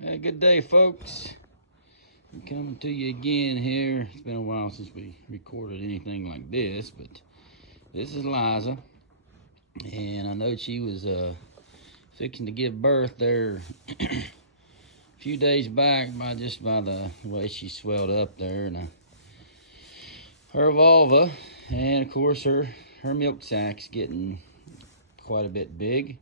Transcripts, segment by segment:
Hey, good day, folks. I'm coming to you again here. It's been a while since we recorded anything like this, but this is Liza, and I know she was fixing to give birth there a few days back by the way she swelled up there, and her vulva, and of course her milk sac's getting quite a bit big.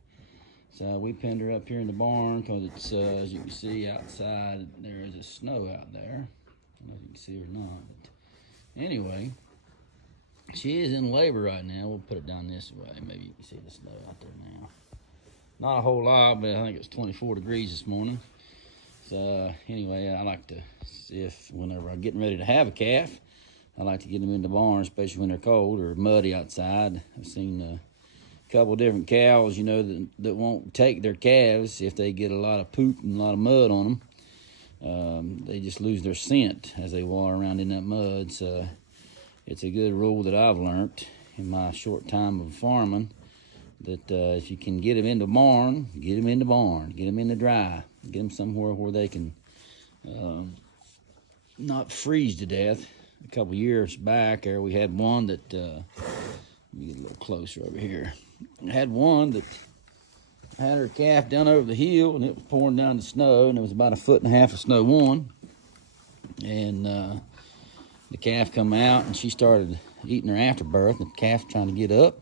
So we pinned her up here in the barn because it's, as you can see outside, there is a snow out there. I don't know if you can see or not, but anyway, she is in labor right now. We'll put it down this way. Maybe you can see the snow out there now. Not a whole lot, but I think it's 24 degrees this morning. So anyway, I like to see if whenever I'm getting ready to have a calf, I like to get them in the barn, especially when they're cold or muddy outside. I've seen couple of different cows, that won't take their calves if they get a lot of poop and a lot of mud on them. They just lose their scent as they walk around in that mud. So it's a good rule that I've learned in my short time of farming, that if you can get them in the barn, get them in the barn, get them in the dry, get them somewhere where they can not freeze to death. A couple years back there, we had one that, let me get a little closer over here. I had one that had her calf down over the hill, and it was pouring down the snow, and it was about 1.5 foot of snow one. And the calf come out, and she started eating her afterbirth. The calf trying to get up,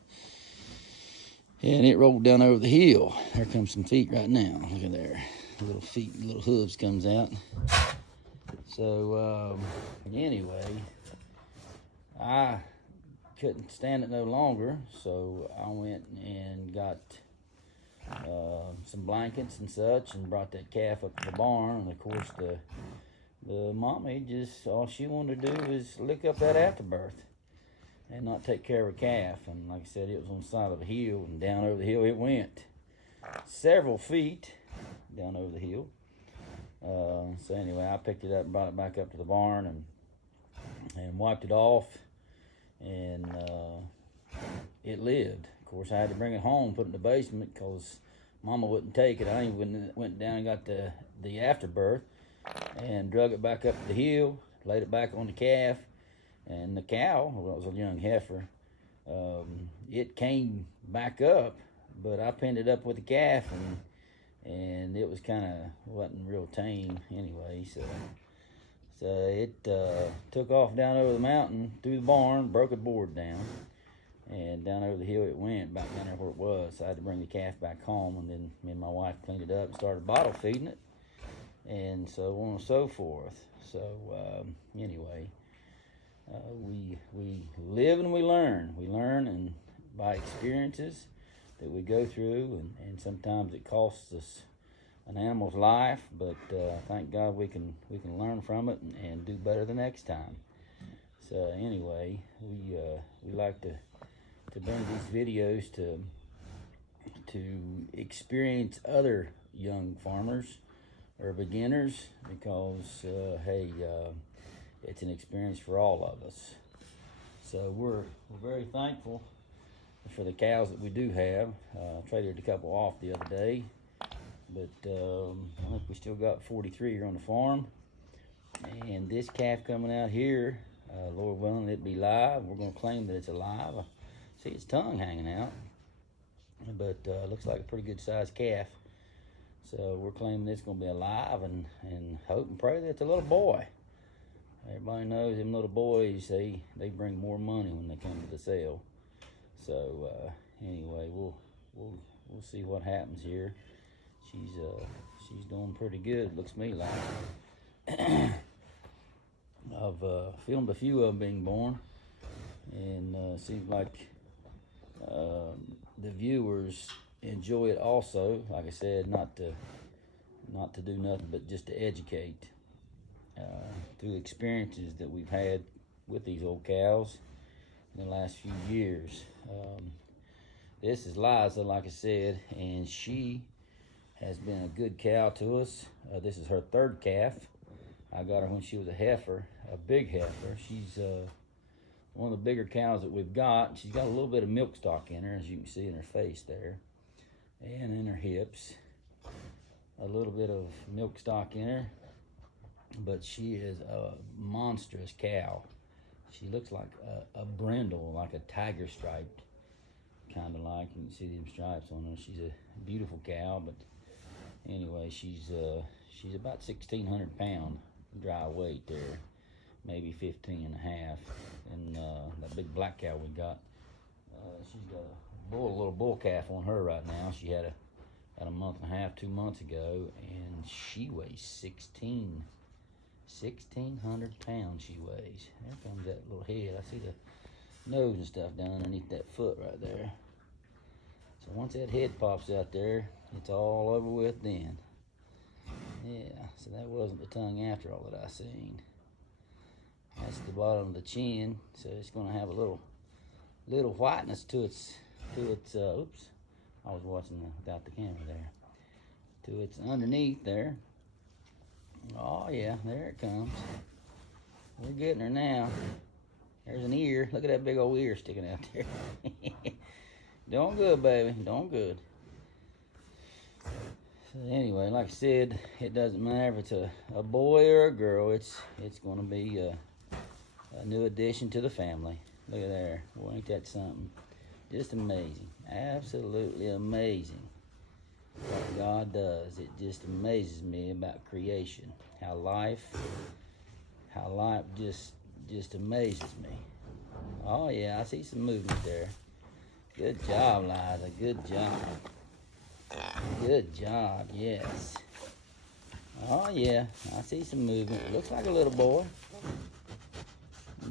and it rolled down over the hill. There comes some feet right now. Look at there, little feet, little hooves comes out. So anyway, I couldn't stand it no longer, so I went and got some blankets and such and brought that calf up to the barn. And of course the mommy, just all she wanted to do was lick up that afterbirth and not take care of her calf. And like I said, it was on the side of a hill, and down over the hill it went several feet down over the hill. So anyway, I picked it up and brought it back up to the barn and wiped it off, and it lived. Of course, I had to bring it home, put it in the basement, because Mama wouldn't take it. I even went down and got the afterbirth and drug it back up the hill, laid it back on the calf, and the cow, well, it was a young heifer, it came back up, but I pinned it up with the calf, and it was wasn't real tame anyway, so it took off down over the mountain, through the barn, broke a board down, and down over the hill it went, back down there where it was. So I had to bring the calf back home, and then me and my wife cleaned it up and started bottle feeding it, and so on and so forth. So anyway, we live and we learn. We learn and by experiences that we go through, and sometimes it costs us an animal's life, but thank God we can learn from it and do better the next time. So anyway, we like to bring these videos to experience other young farmers or beginners, because hey, it's an experience for all of us. So we're very thankful for the cows that we do have. Traded a couple off the other day, but I think we still got 43 here on the farm. And this calf coming out here, Lord willing, it be live. We're going to claim that it's alive. I see its tongue hanging out, but looks like a pretty good sized calf. So we're claiming it's going to be alive, and hope and pray that it's a little boy. Everybody knows them little boys, they bring more money when they come to the sale. So anyway, we'll see what happens here. She's doing pretty good, looks to me like. I've filmed a few of them being born, and seems like the viewers enjoy it also. Like I said, not to do nothing but just to educate through experiences that we've had with these old cows in the last few years. This is Liza, like I said, and she has been a good cow to us. This is her third calf. I got her when she was a heifer, a big heifer. She's one of the bigger cows that we've got. She's got a little bit of milk stock in her, as you can see in her face there, and in her hips. a little bit of milk stock in her, but she is a monstrous cow. She looks like a brindle, like a tiger striped, kind of like. You can see them stripes on her. She's a beautiful cow, but anyway, she's about 1,600 pound dry weight there, maybe 15 and a half. And that big black cow we got, she's got a little bull calf on her right now. She had about a month and a half, 2 months ago, and she weighs 1,600 pounds she weighs. There comes that little head. I see the nose and stuff down underneath that foot right there. So once that head pops out there, it's all over with then. Yeah, so that wasn't the tongue after all that I seen. That's the bottom of the chin, so it's gonna have a little whiteness to its oops, I was watching without the camera there. To its underneath there. Oh yeah, there it comes. We're getting her now. There's an ear. Look at that big old ear sticking out there. Doing good, baby. Doing good. So anyway, like I said, it doesn't matter if it's a boy or a girl. It's going to be a new addition to the family. Look at there. Boy, ain't that something? Just amazing. Absolutely amazing what God does. It just amazes me about creation. How life just amazes me. Oh yeah, I see some movement there. Good job, Liza. Good job. Good job, yes. Oh yeah, I see some movement. Looks like a little boy.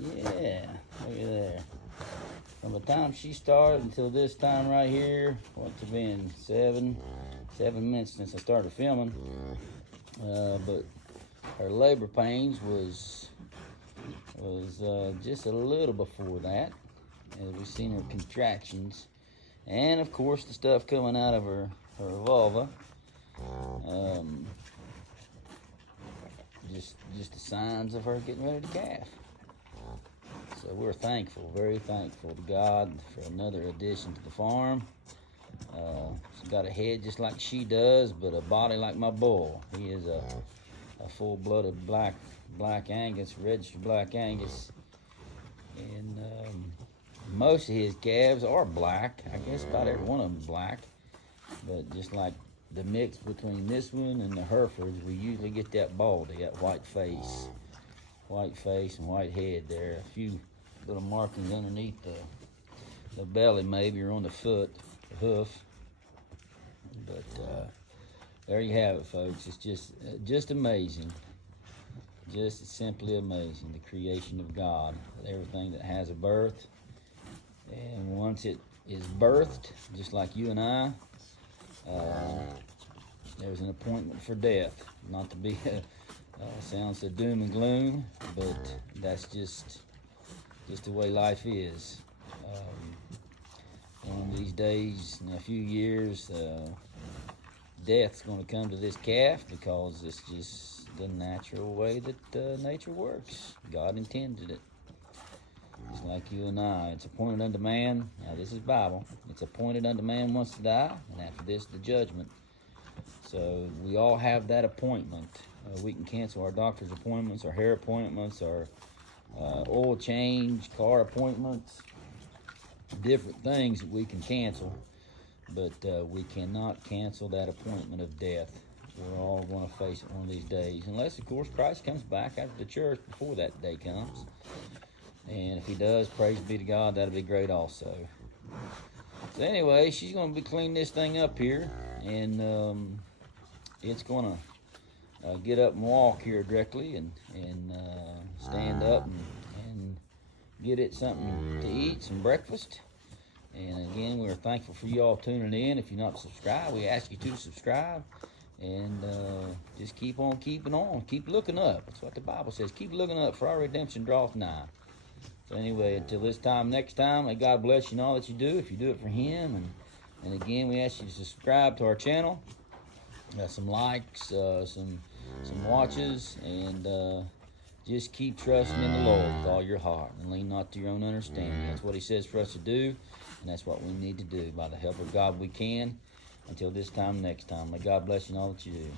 Yeah, look at there. From the time she started until this time right here, what's it been, 7 minutes since I started filming. But her labor pains was just a little before that. As we've seen her contractions, and of course the stuff coming out of her vulva. Just the signs of her getting ready to calf. So we're thankful, very thankful to God for another addition to the farm. She's got a head just like she does, but a body like my bull. He is a full-blooded black Angus, registered black Angus. And most of his calves are black. I guess about every one of them is black. But just like the mix between this one and the Herefords, we usually get that baldy, that white face and white head there. A few little markings underneath the belly maybe, or on the foot, the hoof. But there you have it, folks. It's just amazing. Just simply amazing, the creation of God. Everything that has a birth. And once it is birthed, just like you and I, there's an appointment for death. Not to be sounds so doom and gloom, but that's just the way life is. One of these days, in a few years, death's going to come to this calf, because it's just the natural way that nature works. God intended it. Just like you and I. It's appointed unto man. Now this is Bible. It's appointed unto man once to die, and after this the judgment. So we all have that appointment. We can cancel our doctor's appointments, our hair appointments, our oil change, car appointments, different things that we can cancel. But we cannot cancel that appointment of death. We're all going to face it one of these days. Unless, of course, Christ comes back after the church before that day comes. And if he does, praise be to God, that'll be great also. So anyway, she's going to be cleaning this thing up here. And it's going to get up and walk here directly, and stand up and get it something to eat, some breakfast. And again, we're thankful for you all tuning in. If you're not subscribed, we ask you to subscribe. And just keep on keeping on. Keep looking up. That's what the Bible says. Keep looking up, for our redemption draweth nigh. So anyway, until this time next time, may God bless you in all that you do, if you do it for him. And again, we ask you to subscribe to our channel. Some likes, some watches, and just keep trusting in the Lord with all your heart, and lean not to your own understanding. That's what he says for us to do, and that's what we need to do. By the help of God we can. Until this time next time, may God bless you in all that you do.